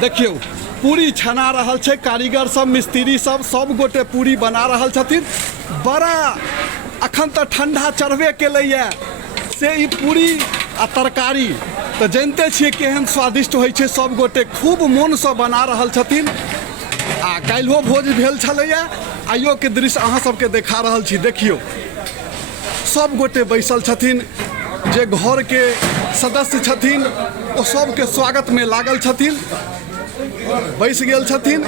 देखियो पूरी छना रहल छै, कारीगर सब मिस्त्री सब गोटे पूरी बना रहल छथिन। बड़ा अखन तो ठंडा चढ़बे केलैया से ई पूरी आ तरकारी तो जानते छियै केहन स्वादिष्ट होइ छै। सब गोटे खूब मोन से बना रहल छथिन। आ काल्हियो भोज भेल छलैया, आइयो के दृश्य अहाँ सबके देखा रहल छी। देखियो सब गोटे बैसल छथिन, जे घर के सदस्य छथिन ओ सबके स्वागत में लागल छथिन, बैस गेल छथिन।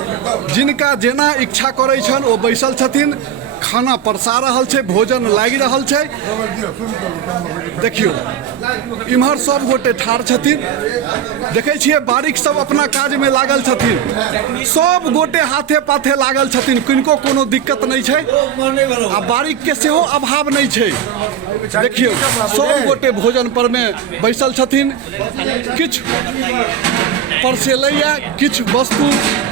जिनका जेना इच्छा करै छन ओ बैसल छथिन। खाना परसा रहल छै, भोजन लागि रहल छै। देखियो इम्हर सब गोटे ठाढ़ छथिन, देखै छियै बारीक सब अपना काज में लागल छथिन। सब गोटे हाथे पाथे लागल छथिन, किनको कोनो दिक्कत नहीं छै आ बारीक के सेहो अभाव नहीं छै। देखियो सब गोटे भोजन पर में बैसल छथिन। किछ परसेलैया, किछ वस्तु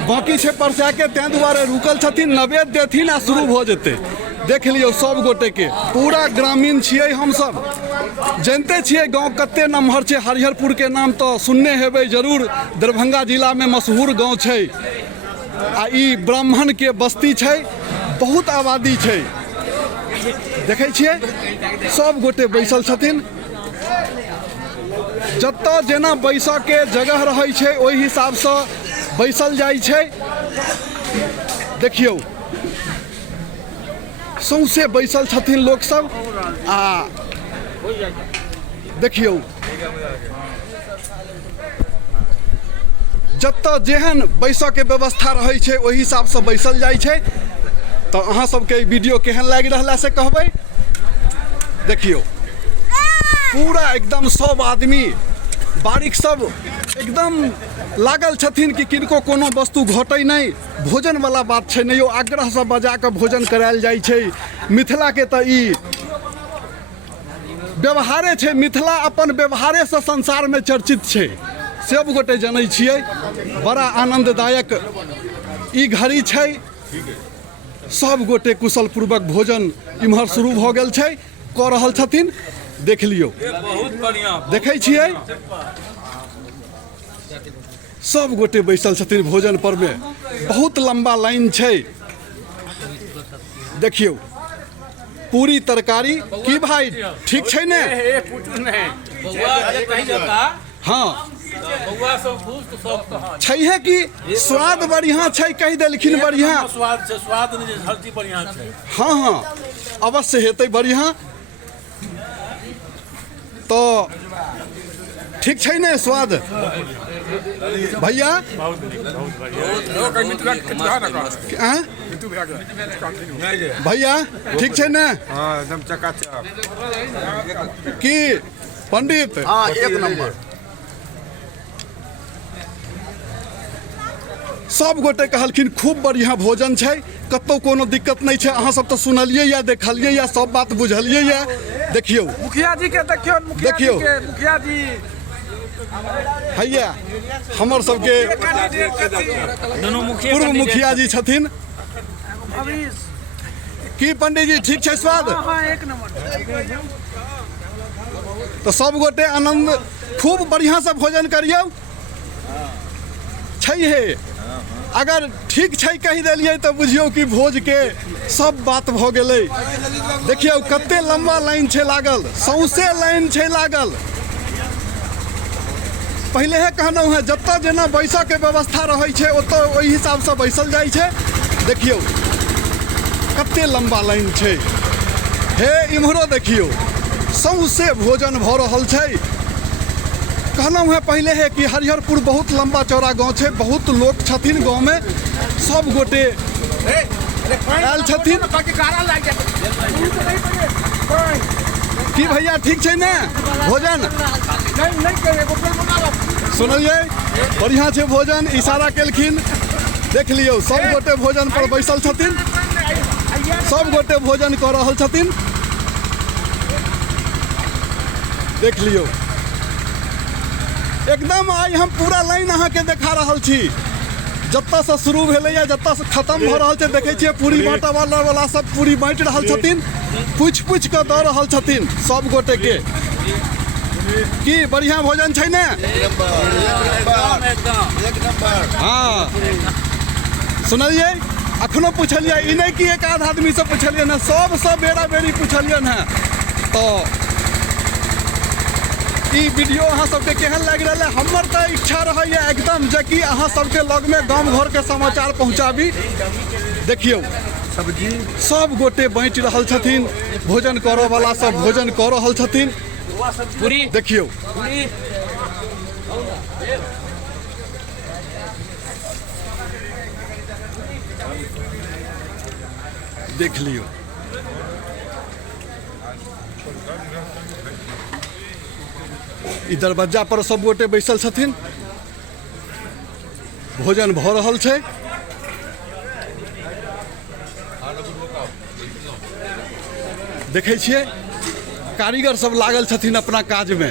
बाकी छै परसा के, तैं दुआरे रुकल छथिन। नैवेद्य देथिन आ शुरू भ जेतै। देख लियो सब गोटे के, पूरा ग्रामीण छियै हम सब, जानते छियै गांव कते नमहर छै। हरिहरपुर के नाम तो सुनने हेबै जरूर, दरभंगा जिला में मशहूर गांव छै। आ ई ब्राह्मण के बस्ती छै, बहुत आबादी छै। देखै छियै सब गोटे बैसल छथिन। जतऽ जेना बैसऽ के जगह रहै छै ओहि हिसाब से बैसल जाइ छै। देखियौ सौंसे बैसल छथिन लोक सब। आ देखियौ जतऽ जेहन बैसऽ के व्यवस्था रहै छै ओहि हिसाब से बैसल जाइ छै। तो अहाँ सबके वीडियो केहन लागि रहला से कहबै। देखियौ पूरा एकदम सब आदमी बारीक सब एकदम लागल छथिन कि किनको कोनो वस्तु घटै नहीं। भोजन वाला बात छै नहीं, आग्रह से बजा के भोजन करायल जाइ छै। मिथिला के तो ई व्यवहारे छै, मिथिला अपन व्यवहारे से संसार में चर्चित छै, सब गोटे जानै छियै। बड़ा आनंददायक ई घड़ी छै। सब गोटे कुशल पूर्वक भोजन इम्हर शुरू भ गेल छै, क रहल छथिन। देख लियो देखै छियै सब गोटे बैसल छथिन भोजन पर में, बहुत लंबा लाइन छै। देखियो पूरी तरकारी की भाई ठीक छै ने? हाँ छैहे कि स्वाद बढ़िया छै, कहि देलखिन बढ़िया स्वाद छै, स्वाद नहीं हर चीज बढ़िया छै। हाँ हाँ अवश्य हेतै बढ़िया। तो ठीक छै ने स्वाद भैया? भैया ठीक छै ने? एकदम चकाचक की पंडित? हाँ एक नंबर। सब गोटे कहलखिन खूब बढ़िया भोजन छै, कतौ कोनो दिक्कत नहीं छै। अहाँ सब तो सुनलियै या देखलियै या सब बात बुझलियै या। देखियो मुखिया जी के देखियो, देखियो मुखिया जी भैया हमर सबके पूर्व मुखिया जी छथिन। की पंडित जी ठीक छै स्वाद? एक नंबर। तो सब गोटे आनंद खूब बढ़िया से भोजन करियौ। छै अगर ठीक छै कहि देलियै तो बुझियौ कि भोज के सब बात भ गेलै। देखियौ कते लंबा लाइन छै लागल, सौंसे लाइन छै लागल। पहले हे कहलहुँ है जतऽ जेना बैसऽ के व्यवस्था रहै छै ओतऽ ओहि हिसाब से बैसल जाइ छै। देखियौ कते लंबा लाइन छै। हे इम्हरो देखियौ सौंसे भोजन भ रहल छै। कहलहुँ है पहले है कि हरिहरपुर बहुत लंबा चौड़ा गांव छै, बहुत लोग छथिन गांव में, सब गोटे आयल छथिन। की भैया ठीक छै ने भोजन? सुनलियै बढ़िया छै भोजन, इशारा केलखिन। देख लियौ सब गोटे भोजन पर बैसल छथिन, सब गोटे भोजन कऽ रहल छथिन। देख लियौ एकदम आई हम पूरा लाइन अहाँ के देखा रहल छी, जत्ता से शुरू भेलैया जत्ता से खत्म भ रहल छै। देखै छियै पूरी बाँटा वाला सब पूरी बाँटि रहल छथिन, पूछ कऽ दऽ रहल छथिन सब गोटे के। की बढ़िया भोजन छै ने? एक नंबर। हाँ सुनलिए अखनो पूछलिए ई नहीं कि एक आध आदमी से पूछलिए ना सब बेरा बेरी पूछलिए ना तो ई वीडियो अहाँ सबके केहन लग रहा है हमर तो इच्छा रही है एकदम जे कि अहाँ सबके लग में गाँव घर के समाचार पहुँचाबी देखियो सब्जी सब गोटे बाँटि रहल छथिन भोजन करऽ वाला सब भोजन कऽ रहल छथिन पूरी देखियो पूरी देख लियो ई दरवाजा पर सब गोटे बैसल छथिन भोजन भऽ रहल छै देखै छियै कारीगर सब लागल छथिन अपना काज में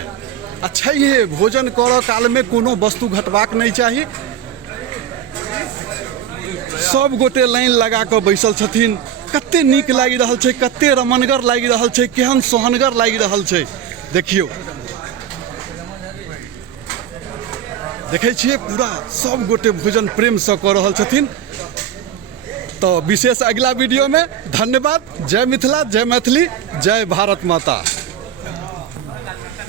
अच्छा ये भोजन करऽ काल में कोनो वस्तु घटबाक नहीं चाही सब गोटे लाइन लगा कऽ बैसल छथिन कते नीक लागि रहल छै कते रमनगर लागि रहल छै केहन सोहनगर लागि रहल छै देखियो देखै छियै पूरा सब गोटे भोजन प्रेम से कऽ रहल छथिन तो विशेष अगला वीडियो में धन्यवाद जय मिथिला जय मैथिली जय भारत माता।